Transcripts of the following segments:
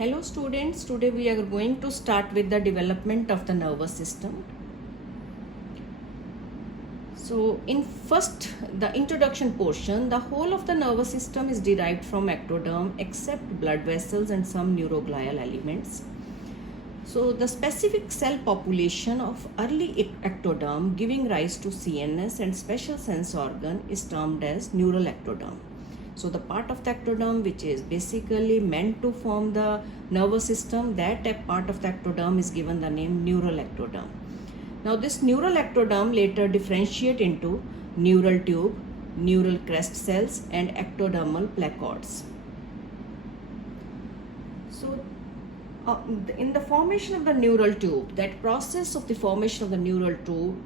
Hello students, today we are going to start with the development of the nervous system. So in first, the introduction portion, the whole of the nervous system is derived from ectoderm except blood vessels and some neuroglial elements. So the specific cell population of early ectoderm giving rise to CNS and special sense organ is termed as neural ectoderm. So the part of the ectoderm which is basically meant to form the nervous system, that part of the ectoderm is given the name neural ectoderm. Now this neural ectoderm later differentiate into neural tube, neural crest cells and ectodermal placoids. So in the formation of the neural tube, that process of the formation of the neural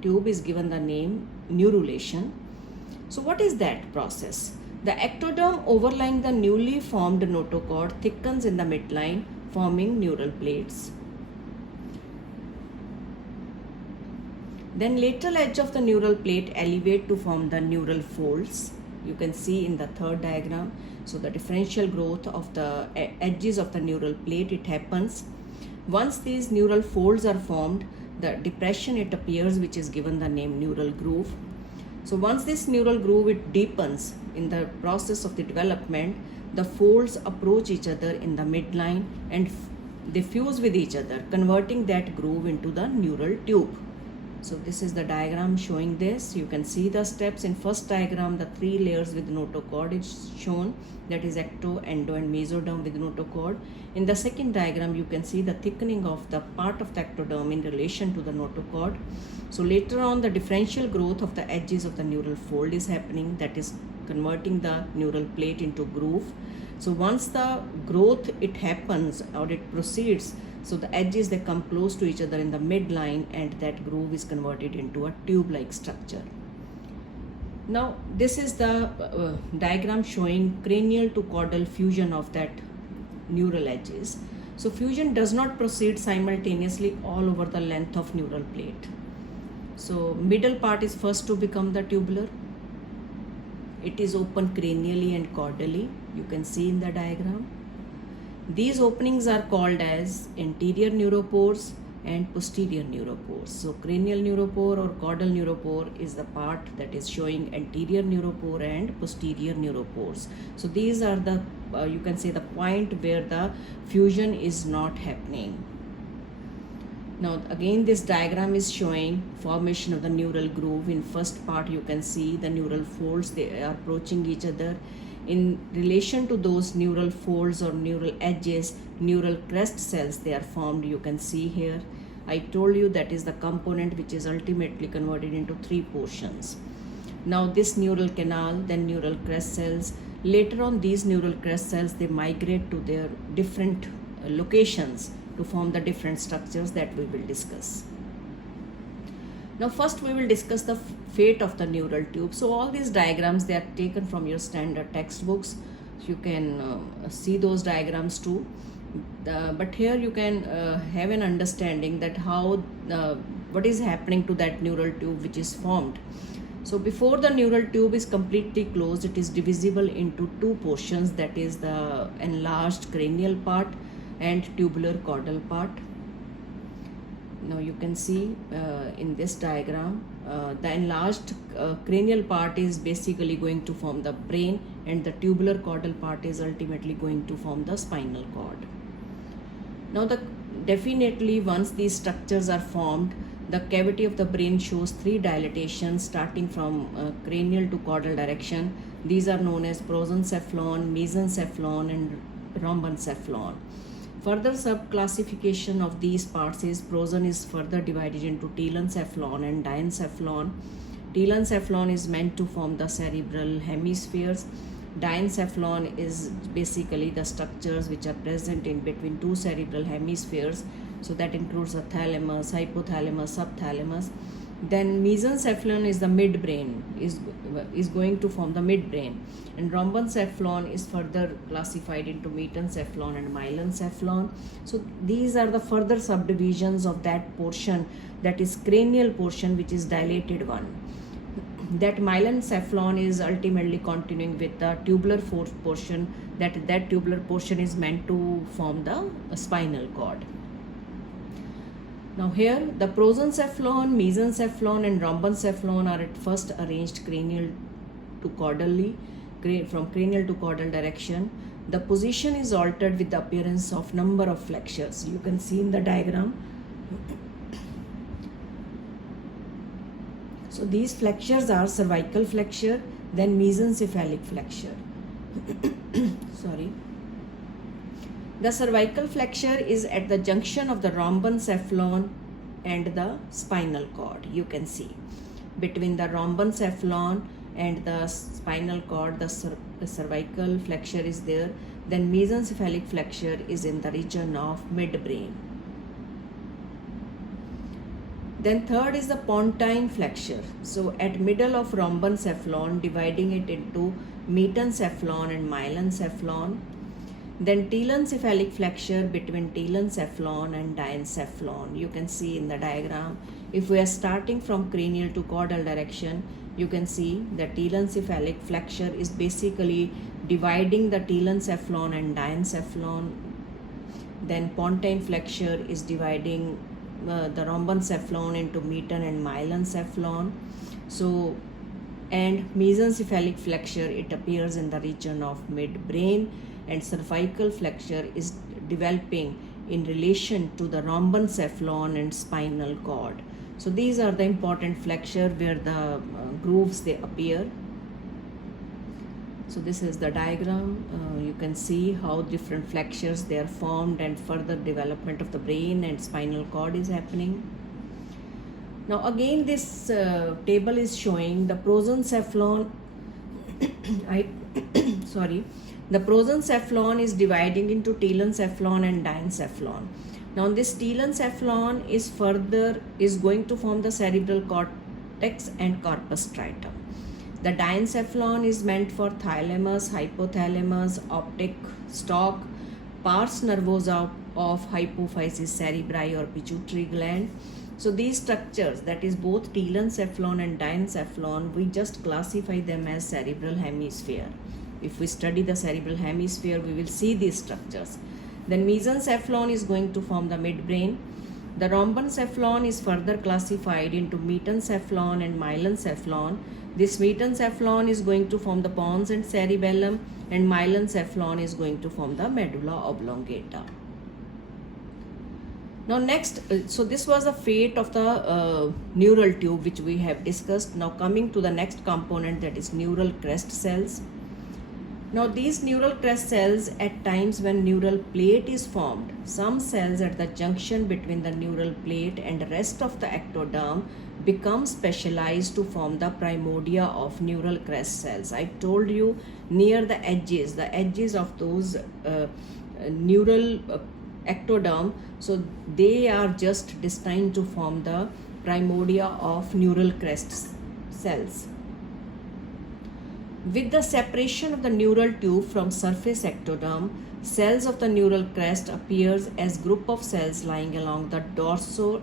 tube is given the name neurulation. So what is that process? The ectoderm overlying the newly formed notochord thickens in the midline, forming neural plates. Then lateral edge of the neural plate elevate to form the neural folds. You can see in the third diagram. So the differential growth of the edges of the neural plate, it happens. Once these neural folds are formed, the depression it appears, which is given the name neural groove. So once this neural groove it deepens in the process of the development, the folds approach each other in the midline and they fuse with each other, converting that groove into the neural tube. So this is the diagram showing this. You can see the steps. In first diagram, the three layers with notochord is shown, that is ecto, endo and mesoderm with notochord. In the second diagram, you can see the thickening of the part of the ectoderm in relation to the notochord. So later on, the differential growth of the edges of the neural fold is happening, that is converting the neural plate into groove. So once the growth it happens or it proceeds, so the edges they come close to each other in the midline and that groove is converted into a tube-like structure. Now this is the diagram showing cranial to caudal fusion of that neural edges. So fusion does not proceed simultaneously all over the length of neural plate. So middle part is first to become the tubular. It is open cranially and caudally. You can see in the diagram. These openings are called as anterior neuropores and posterior neuropores. So cranial neuropore or caudal neuropore is the part that is showing anterior neuropore and posterior neuropores. So these are the, you can say, the point where the fusion is not happening. Now again this diagram is showing formation of the neural groove. In first part you can see the neural folds, they are approaching each other. In relation to those neural folds or neural edges, neural crest cells they are formed. You can see here. I told you that is the component which is ultimately converted into three portions. Now this neural canal, then neural crest cells. Later on these neural crest cells they migrate to their different locations to form the different structures that we will discuss. Now first we will discuss the fate of the neural tube. So all these diagrams they are taken from your standard textbooks. You can see those diagrams too. But here you can have an understanding that how what is happening to that neural tube which is formed. So before the neural tube is completely closed, it is divisible into two portions, that is the enlarged cranial part and tubular caudal part. Now you can see in this diagram the enlarged cranial part is basically going to form the brain and the tubular caudal part is ultimately going to form the spinal cord. Now definitely once these structures are formed, the cavity of the brain shows three dilatations starting from cranial to caudal direction. These are known as prosencephalon, mesencephalon and rhombencephalon. Further subclassification of these parts is prosen is further divided into telencephalon and diencephalon. Telencephalon is meant to form the cerebral hemispheres. Diencephalon is basically the structures which are present in between two cerebral hemispheres. So that includes the thalamus, hypothalamus, subthalamus. Then mesencephalon is the midbrain, is going to form the midbrain, and rhombencephalon is further classified into metencephalon and myelencephalon. So these are the further subdivisions of that portion, that is cranial portion, which is dilated one. That myelencephalon is ultimately continuing with the tubular portion, that tubular portion is meant to form the spinal cord. Now here the prosencephalon, mesencephalon and rhombencephalon are at first arranged cranial to caudally, from cranial to caudal direction. The position is altered with the appearance of number of flexures. You can see in the diagram. So these flexures are cervical flexure, then mesencephalic flexure. Sorry. The cervical flexure is at the junction of the rhombencephalon and the spinal cord. You can see between the rhombencephalon and the spinal cord, the cervical flexure is there. Then mesencephalic flexure is in the region of midbrain. Then third is the pontine flexure. So at middle of rhombencephalon, dividing it into metencephalon and myelencephalon. Then telencephalic flexure between telencephalon and diencephalon. You can see in the diagram, if we are starting from cranial to caudal direction, you can see the telencephalic flexure is basically dividing the telencephalon and diencephalon. Then pontine flexure is dividing the rhombencephalon into meten and myelencephalon. So, and mesencephalic flexure, it appears in the region of midbrain, and cervical flexure is developing in relation to the rhombencephalon and spinal cord. So these are the important flexure where the grooves they appear. So this is the diagram. You can see how different flexures they are formed and further development of the brain and spinal cord is happening. Now again this table is showing the prosencephalon. The prosencephalon is dividing into telencephalon and diencephalon. Now this telencephalon is going to form the cerebral cortex and corpus tritum. The diencephalon is meant for thalamus, hypothalamus, optic stalk, pars nervosa of hypophysis cerebri or pituitary gland. So these structures, that is both telencephalon and diencephalon, we just classify them as cerebral hemisphere. If we study the cerebral hemisphere, we will see these structures. Then mesencephalon is going to form the midbrain. The rhombencephalon is further classified into metencephalon and myelencephalon. This metencephalon is going to form the pons and cerebellum, and myelencephalon is going to form the medulla oblongata. Now next, so this was the fate of the neural tube which we have discussed. Now coming to the next component, that is neural crest cells. Now these neural crest cells, at times when neural plate is formed, some cells at the junction between the neural plate and the rest of the ectoderm become specialized to form the primordia of neural crest cells. I told you near the edges of those neural ectoderm, so they are just destined to form the primordia of neural crest cells. With the separation of the neural tube from surface ectoderm, cells of the neural crest appears as group of cells lying along the dorsal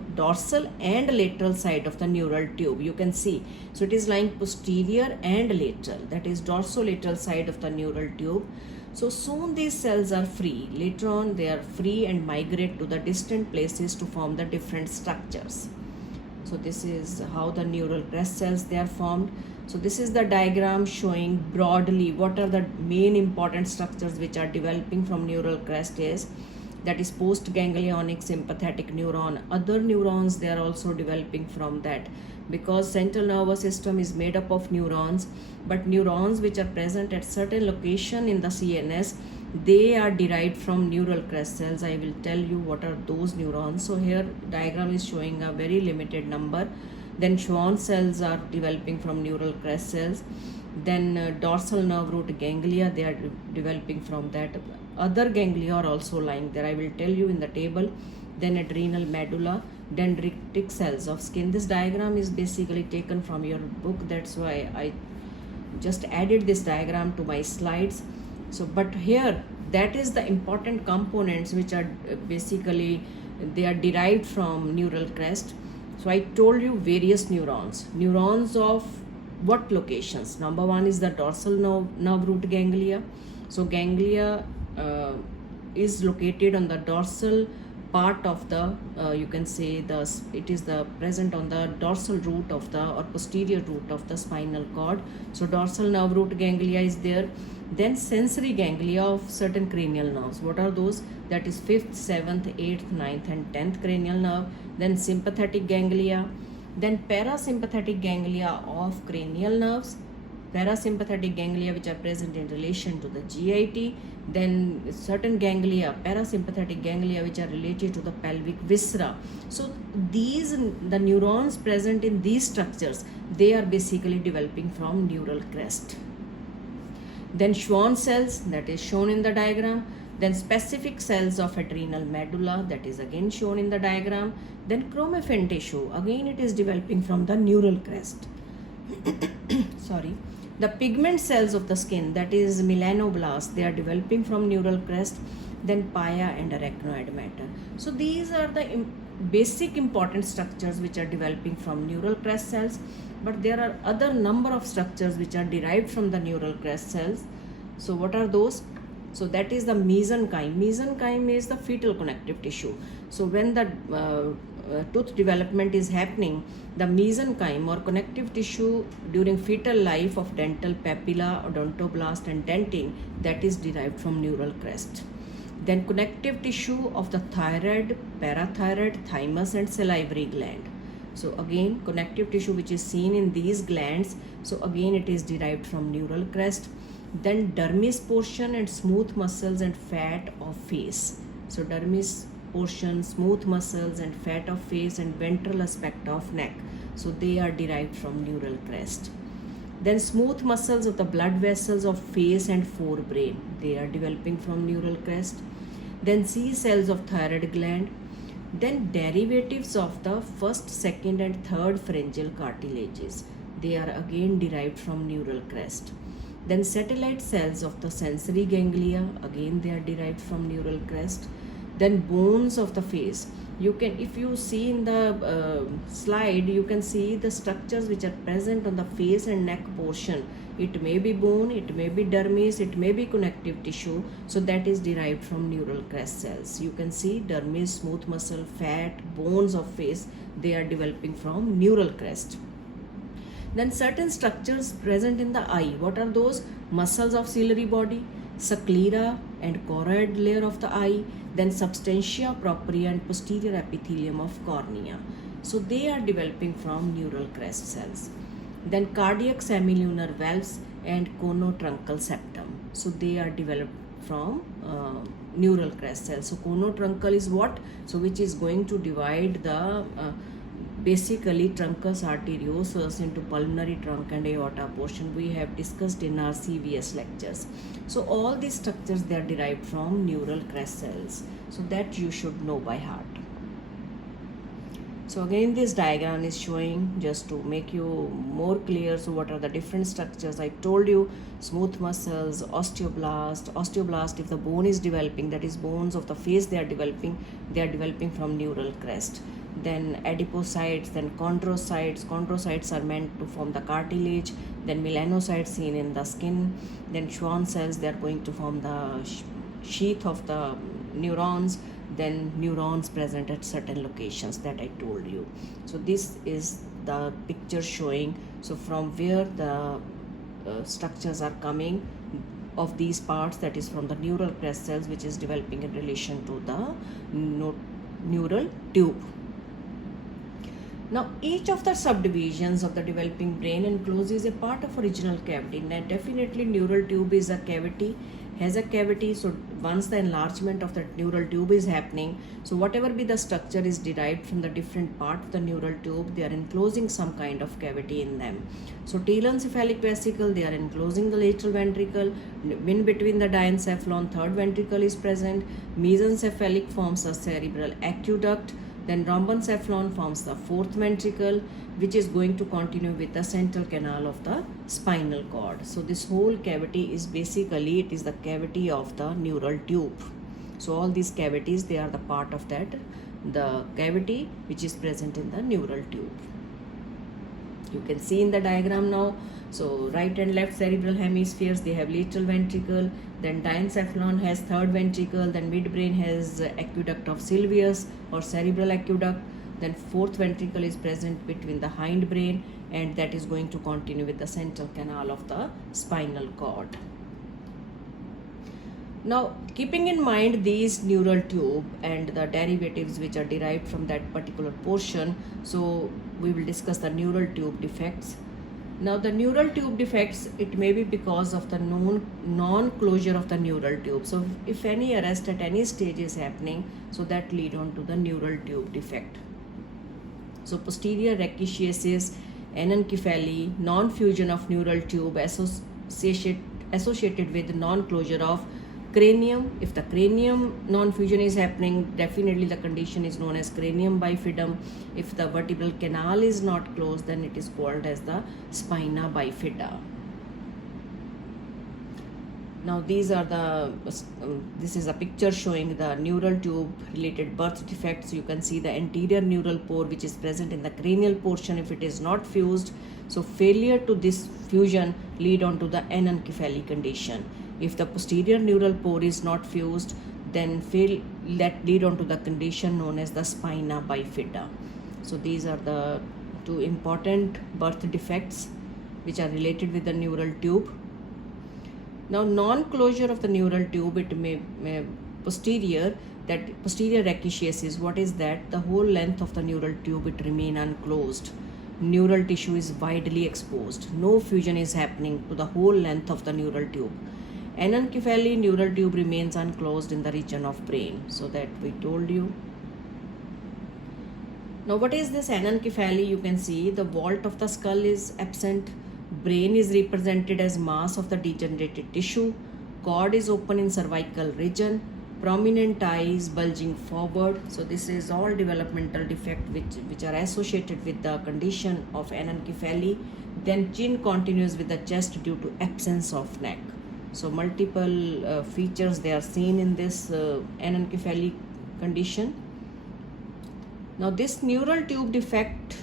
and lateral side of the neural tube. You can see, so it is lying posterior and lateral, that is dorsolateral side of the neural tube. So soon these cells are free. Later on they are free and migrate to the distant places to form the different structures. So this is how the neural crest cells they are formed. So this is the diagram showing broadly what are the main important structures which are developing from neural crest is, that is postganglionic sympathetic neuron. Other neurons they are also developing from that, because central nervous system is made up of neurons, but neurons which are present at certain location in the CNS, they are derived from neural crest cells. I will tell you what are those neurons. So here diagram is showing a very limited number. Then Schwann cells are developing from neural crest cells. Then dorsal nerve root ganglia, they are developing from that. Other ganglia are also lying there. I will tell you in the table. Then adrenal medulla, dendritic cells of skin. This diagram is basically taken from your book. That's why I just added this diagram to my slides. So, but here that is the important components which are basically they are derived from neural crest. So I told you various neurons. Neurons of what locations? Number one is the dorsal nerve root ganglia. So ganglia is located on the dorsal part of the you can say it is the present on the dorsal root of the or posterior root of the spinal cord. So dorsal nerve root ganglia is there. Then sensory ganglia of certain cranial nerves. What are those? That is 5th, 7th, 8th, 9th and 10th cranial nerve. Then sympathetic ganglia. Then parasympathetic ganglia of cranial nerves. Parasympathetic ganglia which are present in relation to the GIT. Then certain ganglia, parasympathetic ganglia which are related to the pelvic viscera. So these, the neurons present in these structures, they are basically developing from neural crest. Then Schwann cells, that is shown in the diagram. Then specific cells of adrenal medulla, that is again shown in the diagram. Then chromaffin tissue, again it is developing from the neural crest. Sorry. The pigment cells of the skin, that is melanoblasts, they are developing from neural crest. Then pia and arachnoid matter. So these are the basic important structures which are developing from neural crest cells. But there are other number of structures which are derived from the neural crest cells. So what are those? So that is the mesenchyme. Mesenchyme is the fetal connective tissue. So when the tooth development is happening, the mesenchyme or connective tissue during fetal life of dental papilla, odontoblast and dentin, that is derived from neural crest. Then connective tissue of the thyroid, parathyroid, thymus and salivary gland. So again connective tissue which is seen in these glands, so again it is derived from neural crest. Then dermis portion and smooth muscles and fat of face. So dermis portion, smooth muscles and fat of face and ventral aspect of neck, so they are derived from neural crest. Then smooth muscles of the blood vessels of face and forebrain, they are developing from neural crest. Then C cells of thyroid gland. Then derivatives of the first, second and third pharyngeal cartilages, they are again derived from neural crest. Then satellite cells of the sensory ganglia, again they are derived from neural crest. Then bones of the face, you can, if you see in the slide, you can see the structures which are present on the face and neck portion. It may be bone, it may be dermis, it may be connective tissue, so that is derived from neural crest cells. You can see dermis, smooth muscle, fat, bones of face, they are developing from neural crest. Then certain structures present in the eye, what are those? Muscles of ciliary body, sclera and choroid layer of the eye, then substantia propria and posterior epithelium of cornea. So they are developing from neural crest cells. Then cardiac semilunar valves and conotruncal septum. So they are developed from neural crest cells. So conotruncal is what? So which is going to divide the basically truncus arteriosus into pulmonary trunk and aorta portion. We have discussed in our CVS lectures. So all these structures, they are derived from neural crest cells. So that you should know by heart. So again this diagram is showing just to make you more clear. So what are the different structures? I told you smooth muscles, osteoblast if the bone is developing, that is bones of the face they are developing from neural crest. Then adipocytes, then chondrocytes. Chondrocytes are meant to form the cartilage. Then melanocytes seen in the skin. Then Schwann cells, they are going to form the sheath of the neurons. Then neurons present at certain locations that I told you. So this is the picture showing, so from where the structures are coming of these parts, that is from the neural crest cells which is developing in relation to the neural tube. Now each of the subdivisions of the developing brain encloses a part of original cavity. Now definitely neural tube is a cavity, has a cavity. So once the enlargement of the neural tube is happening, so whatever be the structure is derived from the different part of the neural tube, they are enclosing some kind of cavity in them. So telencephalic vesicle, they are enclosing the lateral ventricle. In between the diencephalon, third ventricle is present. Mesencephalic forms a cerebral aqueduct. Then rhombencephalon forms the fourth ventricle, which is going to continue with the central canal of the spinal cord. So this whole cavity is basically, it is the cavity of the neural tube. So all these cavities, they are the part of that, the cavity which is present in the neural tube. You can see in the diagram now. So right and left cerebral hemispheres, they have lateral ventricle, then diencephalon has third ventricle, then midbrain has aqueduct of Sylvius or cerebral aqueduct, then fourth ventricle is present between the hindbrain, and that is going to continue with the central canal of the spinal cord. Now, keeping in mind these neural tube and the derivatives which are derived from that particular portion, so we will discuss the neural tube defects. Now, the neural tube defects, it may be because of the non-closure of the neural tube. So, if any arrest at any stage is happening, so that lead on to the neural tube defect. So, posterior rachis, anencephaly, non-fusion of neural tube associated with non-closure of cranium. If the cranium non-fusion is happening, definitely the condition is known as cranium bifidum. If the vertebral canal is not closed, then it is called as the spina bifida. Now these are the this is a picture showing the neural tube related birth defects. You can see the anterior neural pore which is present in the cranial portion if it is not fused. So failure to this fusion lead on to the anencephaly condition. If the posterior neural pore is not fused, then that lead on to the condition known as the spina bifida. So these are the two important birth defects which are related with the neural tube. Now, non-closure of the neural tube, it may posterior rachis, what is that? The whole length of the neural tube, it remain unclosed. Neural tissue is widely exposed. No fusion is happening to the whole length of the neural tube. Anencephaly, neural tube remains unclosed in the region of brain. So that we told you. Now, what is this anencephaly? You can see the vault of the skull is absent. Brain is represented as mass of the degenerated tissue. Cord is open in cervical region. Prominent eyes bulging forward. So this is all developmental defect which are associated with the condition of anencephaly. Then chin continues with the chest due to absence of neck. So multiple features they are seen in this anencephaly condition. Now this neural tube defect,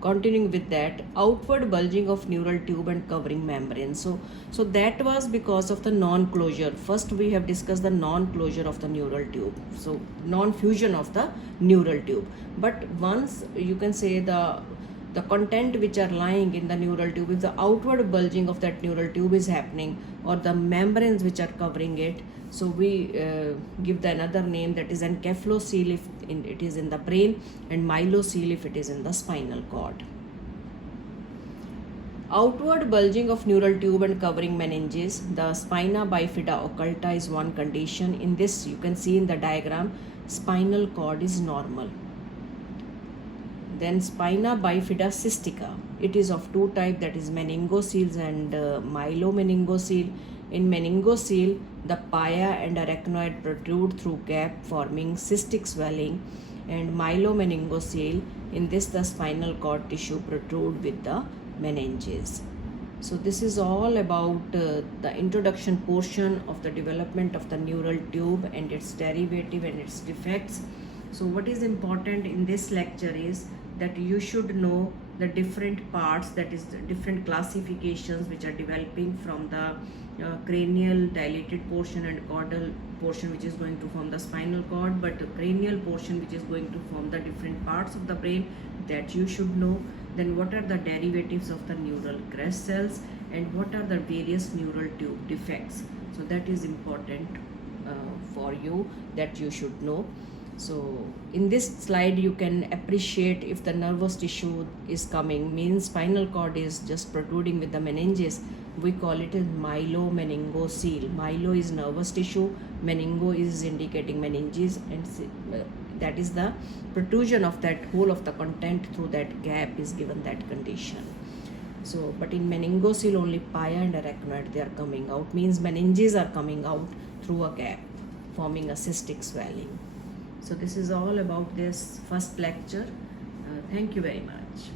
continuing with that, outward bulging of neural tube and covering membrane. So that was because of the non-closure. First we have discussed the non-closure of the neural tube. So non-fusion of the neural tube. But once you can say the content which are lying in the neural tube, if the outward bulging of that neural tube is happening or the membranes which are covering it, so we give the another name, that is encephalocele if it is in the brain, and myelocele if it is in the spinal cord. Outward bulging of neural tube and covering meninges, the spina bifida occulta is one condition. In this you can see in the diagram, spinal cord is normal. Then spina bifida cystica, it is of two types, that is meningoceles and myelomeningocele. In meningocele, the pia and arachnoid protrude through gap forming cystic swelling, and myelomeningocele, in this the spinal cord tissue protrude with the meninges. So this is all about the introduction portion of the development of the neural tube and its derivative and its defects. So what is important in this lecture is that you should know the different parts, that is the different classifications which are developing from the cranial dilated portion and caudal portion which is going to form the spinal cord, but the cranial portion which is going to form the different parts of the brain, that you should know. Then what are the derivatives of the neural crest cells and what are the various neural tube defects. So that is important for you, that you should know. So in this slide you can appreciate if the nervous tissue is coming, means spinal cord is just protruding with the meninges, we call it as myelomeningocele. Myelo is nervous tissue, meningo is indicating meninges, and that is the protrusion of that whole of the content through that gap is given that condition. So but in meningocele only pia and arachnoid they are coming out, means meninges are coming out through a gap forming a cystic swelling. So this is all about this first lecture. Thank you very much.